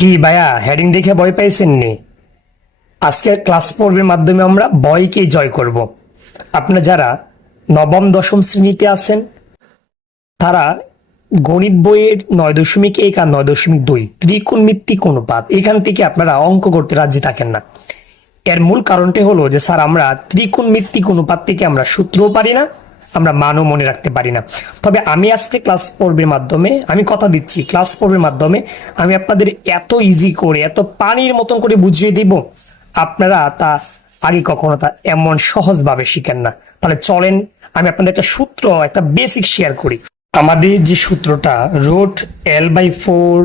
কি ভাইয়া, হেডিং দেখে ভয় পাইছেন নি? আজকের ক্লাস পর্বের মাধ্যমে আমরা ভয়কেই জয় করব। আপনারা যারা নবম দশম শ্রেণীতে আছেন তারা গণিত বইয়ের 9.1 আর 9.2 ত্রিকোণমিতিক অনুপাত এখান থেকে আপনারা অঙ্ক করতে রাজি থাকেন না। এর মূল কারণটি হলো যে স্যার আমরা ত্রিকোণমিতিক অনুপাত থেকে আমরা সূত্রও পারি না, আমরা মানও মনে রাখতে পারি না। তবে আমি আজকে ক্লাস পর্বের মাধ্যমে আমি কথা দিচ্ছি, ক্লাস পর্বের মাধ্যমে আমি আপনাদের এত ইজি করে এত পানির মতন করে বুঝিয়ে দিব, আপনারা তা আগে কখনো তা এমন সহজভাবে শিখেন না। তাহলে চলেন আমি আপনাদের একটা সূত্র, একটা বেসিক শেয়ার করি। আমাদের যে সূত্রটা রুট L/4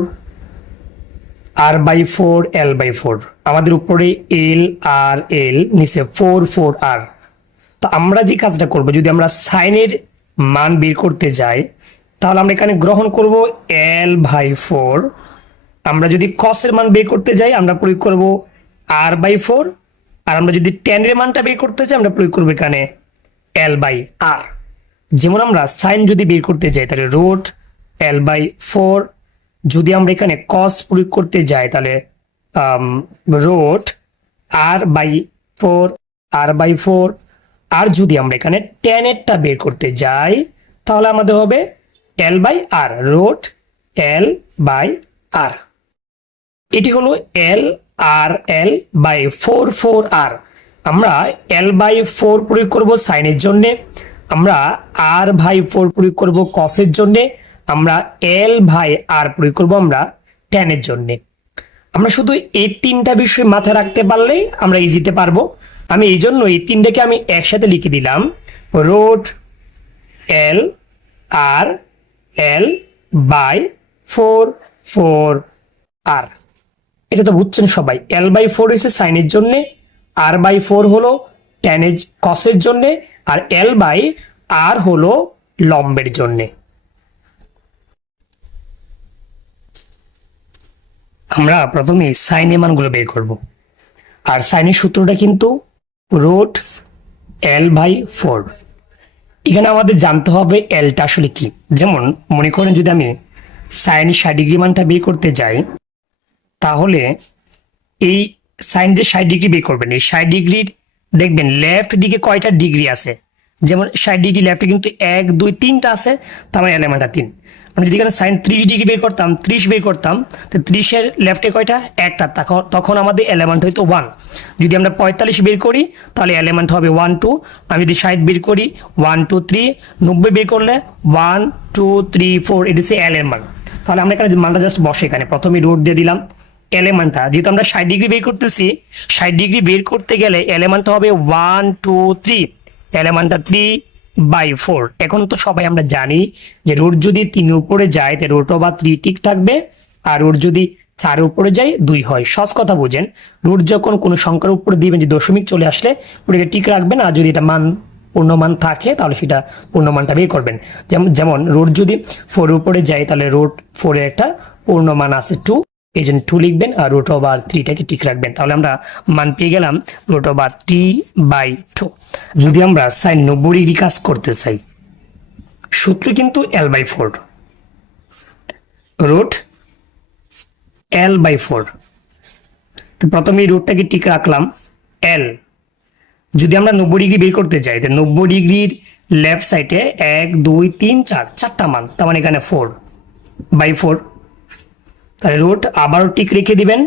R/4 L/4, আমাদের উপরে L আর L, নিচে 4 R। তো আমরা যে কাজটা করব, যদি আমরা সাইনের মান বের করতে যাই তাহলে আমরা এখানে গ্রহণ করব L/4। আমরা যদি কসের মান বের করতে যাই আমরা প্রয়োগ করব R/4, আর আমরা যদি ট্যানের মানটা বের করতে চাই আমরা প্রয়োগ করব এখানে L/R। যেমন আমরা সাইন যদি বের করতে যাই তাহলে রুট L/4, যদি আমরা এখানে কস প্রয়োগ করতে যাই তাহলে রুট R/4 আর যদি আমরা এখানে ট্যানেরটা বের করতে যাই তাহলে আমাদের হবে L/R, রুট L/R। এটি হলো L/4 আমরা L/4 প্রয়োগ করব সাইনের জন্য, আমরা R/4 প্রয়োগ করব কসের জন্য, আমরা L/R প্রয়োগ করব আমরা ট্যানের জন্য। আমরা শুধু এই তিনটা বিষয় মাথায় রাখতে পারলেই আমরা ইজিতে পারবো। আমি এই জন্য এই তিনটাকে আমি একসাথে লিখে দিলাম, রুট L/R L/4 এটা তো বুঝছেন সবাই। L/4 হচ্ছে সাইনের জন্য, R/4 হলো ট্যানের কসের জন্য, আর L/R হলো লম্বের জন্য। আমরা প্রথমে সাইনের মানগুলো বের করব, আর সাইনের সূত্রটা কিন্তু রুট L/4। এখানে আমাদের জানতে হবে এলটা আসলে কি। যেমন মনে করেন যদি আমি সাইন 60° মানটা বের করতে যাই তাহলে এই সাইন যে 60° বের করবেন, এই 60° দেখবেন লেফট দিকে কয়টা ডিগ্রি আছে। যেমন 60° লেফটে কিন্তু 1 2 3টা আছে, তার মানে এলিমেন্টটা 3। আমি যদি এখানে সাইন 30° বের করতাম, 30 বের করতাম, তো 30-এর লেফটে কয়টা? একটা, তখন আমাদের এলিমেন্ট হয়তো 1। যদি আমরা 45 বের করি তাহলে এলিমেন্ট হবে 1 2। আমি যদি 60 বের করি 1 2 3, 90 বের করলে 1 2 3 4, এটি হচ্ছে এল এর মান। তাহলে আমরা এখানে মানটা জাস্ট বসে এখানে প্রথমে রুট দিয়ে দিলাম এলিমেন্টটা, যেহেতু আমরা 60° বের করতেছি, 60° বের করতে গেলে এলিমেন্টটা হবে 1 2 3, এলিমেন্টটা 3/4। এখন তো সবাই আমরা জানি যে রুট যদি 3 উপরে যায় তাহলে রুট ওভার 3 ঠিক থাকবে, আর রুট যদি 4 উপরে যায় 2 হয়। সহজ কথা বুঝেন, রুট যখন কোনো সংখ্যার উপরে দিবেন যে দশমিক চলে আসলে ওটাকে ঠিক রাখবেন, আর যদি এটা মান পূর্ণমান থাকে তাহলে সেটা পূর্ণমানটা বের করবেন। যেমন রুট যদি 4 উপরে যায় তাহলে রুট 4 এর একটা পূর্ণমান আছে 2, এই জন্য 2 লিখবেন, আর রুট ওভার 3টাকে ঠিক রাখবেন। তাহলে আমরা মান পেয়ে গেলাম রুট ওভার 3/2। যদি আমরা সাইন 90° কাজ করতে চাই, সূত্র কিন্তু L/4, রুট L/4। তো প্রথমে এই রুটটাকে ঠিক রাখলাম L। যদি আমরা 90° বের করতে চাই তো 90°-র লেফট সাইডে 1 2 3 4 চারটা মান, তার মানে এখানে 4/4। তাহলে রুট আবারও ঠিক রেখে দিবেন,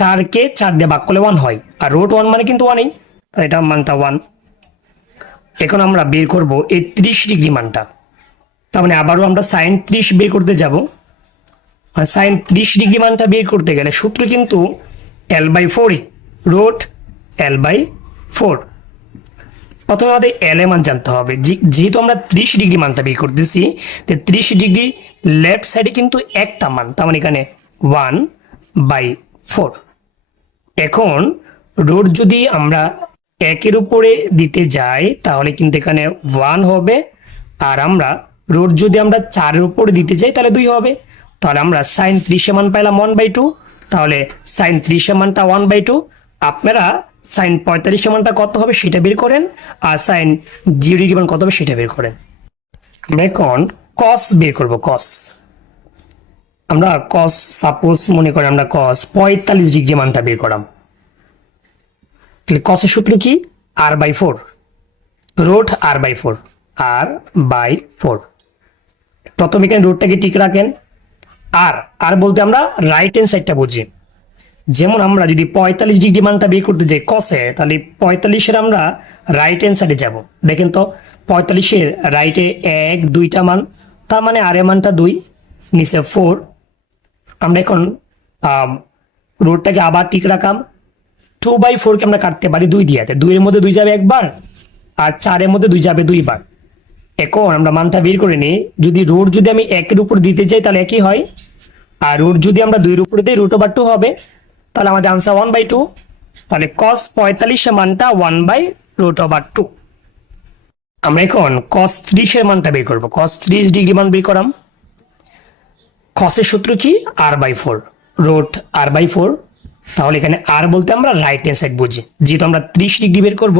4কে 4 দিয়ে ভাগ করলে 1 হয়, আর রুট 1 মানে কিন্তু 1ই, তাহলে এটা মানটা 1। এখন আমরা বের করব এই 30° মানটা, তার মানে আবারও আমরা সাইন 30 বের করতে যাব। আর সাইন 30° মানটা বের করতে গেলে সূত্র কিন্তু L/4, রুট L/4। প্রথমে আমাদের L এর মান জানতে হবে, যেহেতু আমরা 30° মানটা বের করতেছি, তো 30° লেফট সাইডে কিন্তু একটা মান, তার মানে এখানে 1/4। এখন রুট যদি আমরা 1-এর উপরে দিতে যাই তাহলে কিন্তু এখানে 1 হবে, আর আমরা রুট যদি আমরা 4-এর উপরে দিতে যাই তাহলে 2 হবে। তাহলে আমরা সাইন 30 এর মান পাইলাম 1/2, তাহলে সাইন 30 এর মানটা 1/2। আপনারা সাইন 45 এর মানটা কত হবে সেটা বের করেন, আর সাইন 0° মান কত হবে সেটা বের করেন। আমরা এখন কস বের করব, কস। আমরা কস সাপোজ মনে করি আমরা কস 45 ডিগ্রি মানটা বের করাম, তাহলে কসের সূত্র কি r/4, রুট r/4, r/4। প্রথমে এখানে রুটটাকে ঠিক রাখেন। আর আর বলতে আমরা রাইট হ্যান্ড সাইডটা বুঝি। যেমন আমরা যদি 45 ডিগ্রি মানটা বের করতে যাই কসে, তাহলে 45-এর আমরা রাইট হ্যান্ড সাইডে যাব। দেখেন তো 45-এর রাইটে 1 2টা মান, তার মানে আর এর মানটা 2, নিচে 4। আমরা এখন রুটটাকে আবার ঠিক রাখাম। 2/4 কে আমরা কাটতে পারি 2 দিয়ে, 2 এর মধ্যে 2 যাবে একবার, আর 4 এর মধ্যে 2 যাবে 2 বার। এখন আমরা মানটা বের করে নিই। যদি রুট যদি আমি 1 এর উপর দিতে যাই তাহলে একই হয়, আর রুট যদি আমরা 2 এর উপর দিই √2 হবে, তাহলে আমাদের আনসার 1/2। তাহলে cos 45 এর মানটা 1/√2। আমরা এখন cos 30 এর মানটা বের করব। cos 30 ডিগ্রি মান বের করাম। cos এর সূত্র কি r/4, রুট r/4। তাহলে এখানে r বলতে আমরা রাইট হ্যান্ড সাইড বুঝি। যেহেতু আমরা 30 ডিগ্রি বের করব,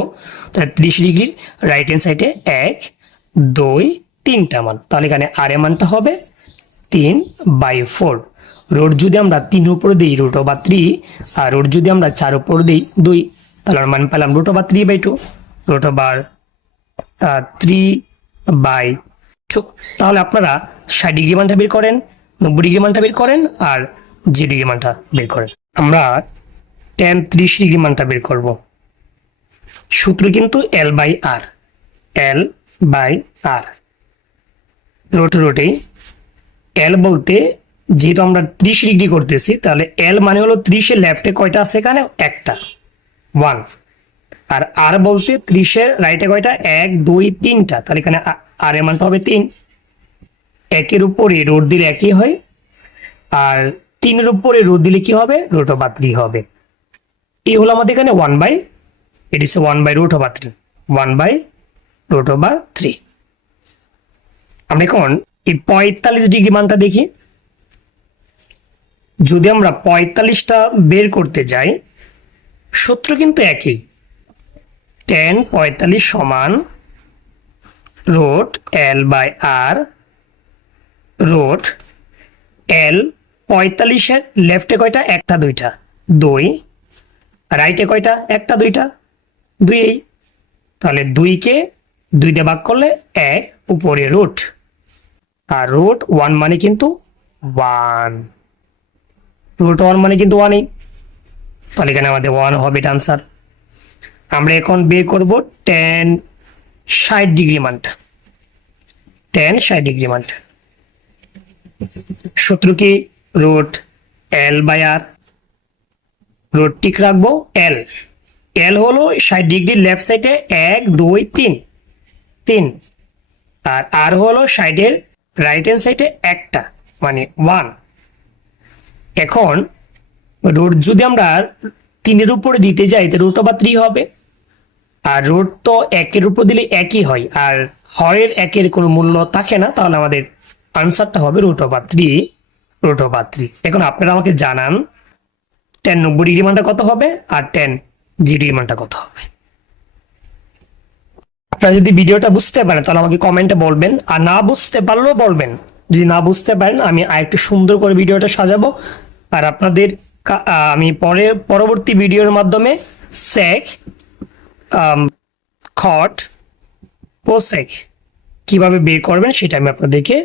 তাহলে 30 ডিগ্রির রাইট হ্যান্ড সাইডে 1 2 3টা মান, তাহলে এখানে r এর মানটা হবে 3/4। রুট যদি আমরা 3 উপরে দিই √3, আর রুট যদি আমরা 4 উপরে দিই 2, তাহলে আমরা মান পেলাম √3/2, √3/2। তাহলে আপনারা 60 ডিগ্রি মানটা বের করেন, 90 ডিগ্রি মানটা বের করেন, আর 0 ডিগ্রি মানটা বের করেন। আমরা tan 30 ডিগ্রি মানটা বের করব। সূত্র কিন্তু l/r, l/r। রুটেই l বলতে যেহেতু আমরা 30 ডিগ্রি করতেছি, তাহলে l মানে হলো 30 এর লেফটে কয়টা আছে এখানে একটা 1, আর r বলতে 30 এর রাইটে কয়টা 1 2 3টা, তাহলে এখানে r এর মানটা হবে 3। 1 এর উপরে রুট দিলে একই হয়, আর 3 এর উপরে রুট দিলে কি হবে √3 হবে। এই হলো আমাদের এখানে 1/√3, 1/√3। আমরা এখন এই 45 ডিগ্রি মানটা দেখি। যদি আমরা 45টা বের করতে যাই, সূত্র কিন্তু একই। tan 45 সমান রুট l/r, রুট l 45-এর লেফটে কয়টা একটা 2টা 2, রাইটে কয়টা একটা 2টা 2। তাহলে 2 কে 2 দিয়ে ভাগ করলে 1, উপরে রুট, আর রুট 1 মানে কিন্তু 1, রুট 1 মানে কিন্তু 1ই, তাহলে এখানে আমাদের 1 হবে এটা আনসার। আমরা এখন বের করব tan 60 ডিগ্রি মানটা। tan 60 ডিগ্রি মানটা সূত্র কি রুট l/r, রুট ঠিক রাখবো l। l হলো 60 ডিগ্রি লেফট সাইডে 1 2 3, আর r হলো 60 এর রাইট হ্যান্ড সাইডে একটা মানে 1। এখন রুট যদি আমরা 3 এর উপরে দিতে যাই তো √3 হবে, আর রুট তো 1 এর উপর দিলে একই হয়, আর হরের 1 এর কোনো মূল্য থাকে না, তাহলে আমাদের আনসারটা হবে √3। এখন আপনারা আমাকে জানান tan 90 ডিগ্রি মানটা কত হবে, আর tan 0 ডিগ্রি মানটা কত হবে। আপনারা যদি ভিডিওটা বুঝতে পারেন তাহলে আমাকে কমেন্টে বলবেন, আর না বুঝতে পারলেও বলবেন। যদি না বুঝতে পারেন আমি আরেকটু সুন্দর করে ভিডিওটা সাজাবো, আর আপনাদের আমি পরবর্তী ভিডিওর মাধ্যমে সেক খট পোসেক কিভাবে বের করবেন সেটা আমি আপনাদেরকে